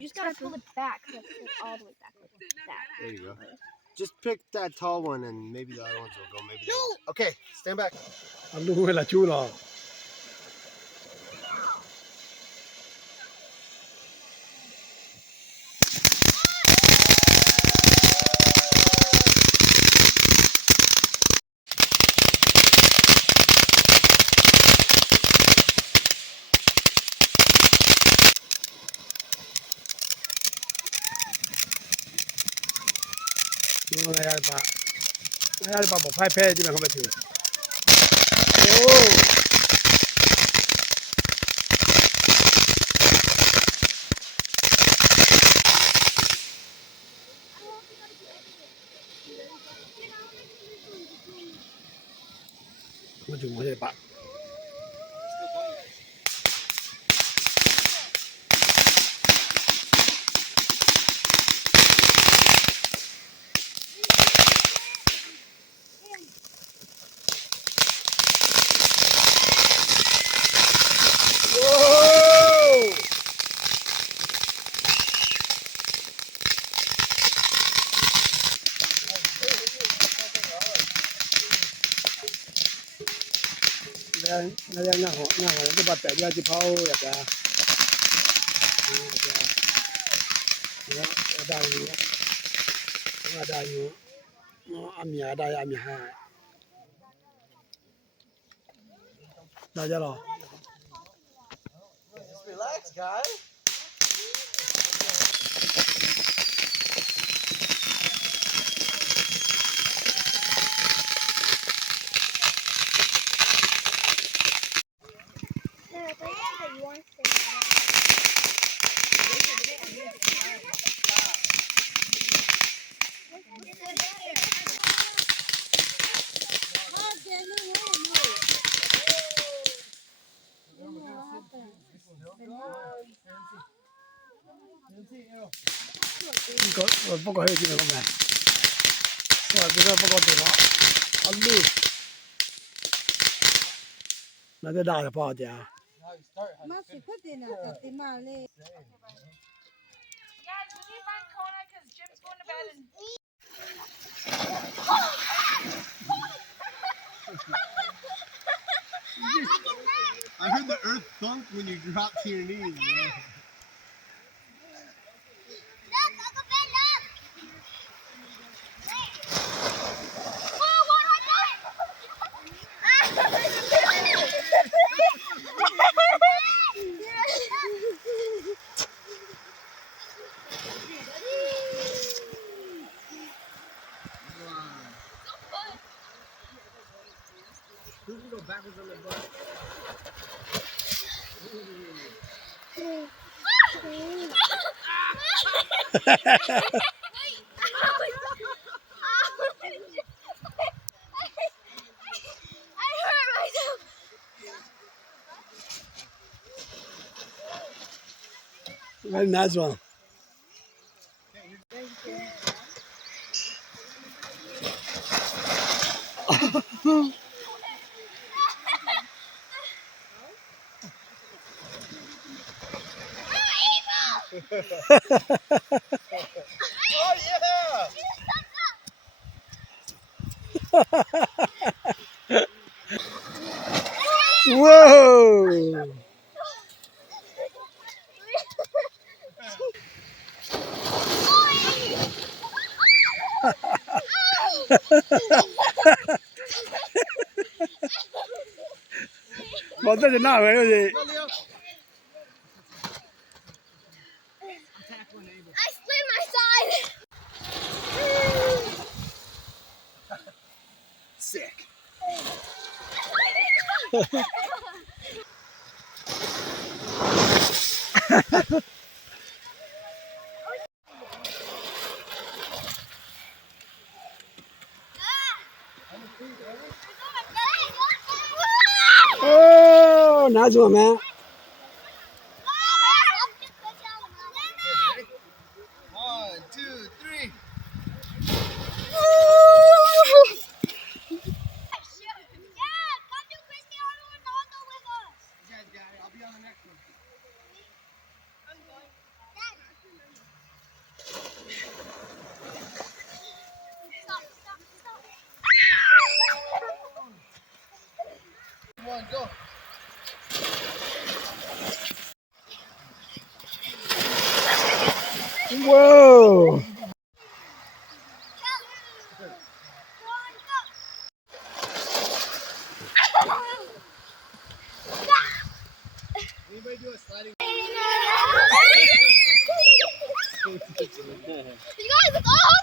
You just gotta pull it back, like all the way back, like that. There you go. Just pick that tall one, and maybe the other ones will go. Maybe they won't. Okay, stand back. Allora la ciula. Nó này bà một phai phe chứ là không phải thường. Ô, không chừng có thể bạn. Nó đang họ cái bát bẻ ra chỉ phao ya cả. Ada nhiều. Nó amia ada amia ha. Đã ra rồi. Just relax, guys. Có bao nhiêu tiền không này? Rồi bây giờ bao nhiêu tiền đó? Allu. Nó đã đào được bao nhiêu? Mas se pode na tatimale. Guys, we need to find Kona because Jim's going to bed and. I heard the earth thunk when you dropped to your knees, bro. Who can go backwards on the butt? I hurt myself. Very nice one. Oh yeah! Whoa! Bỏ tay nào vậy gì? I split my side. Sick. Oh, nice one, man. 1, 2, 3. You guys got it. I'll be on the next one. Whoa! Anybody do a sliding? You guys, it's all